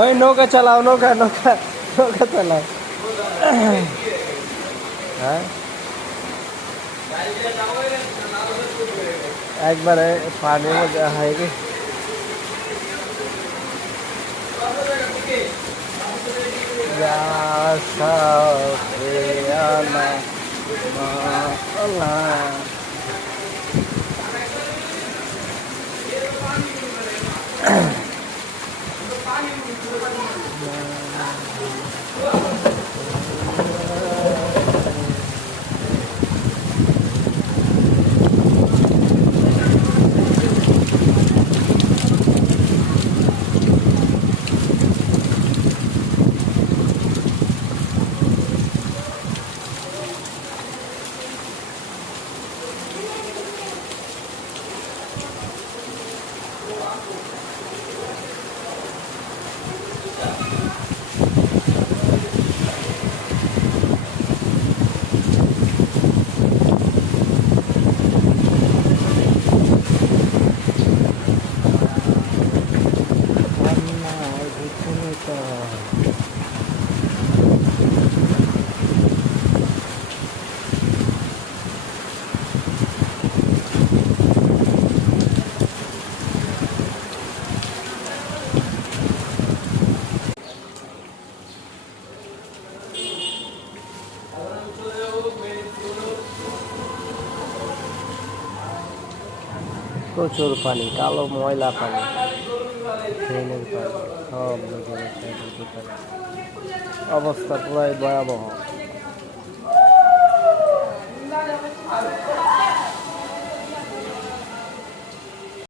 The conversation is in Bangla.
ওই নৌকা চালাও, নৌকা নৌকা নৌকা চালাও। হ্যাঁ, একবারে পানির মধ্যে হাইরে। প্রচুর পানি, কালো ময়লা পানি, ড্রেনের পানি, সব নদীর অবস্থা পুরাই ভয়াবহ।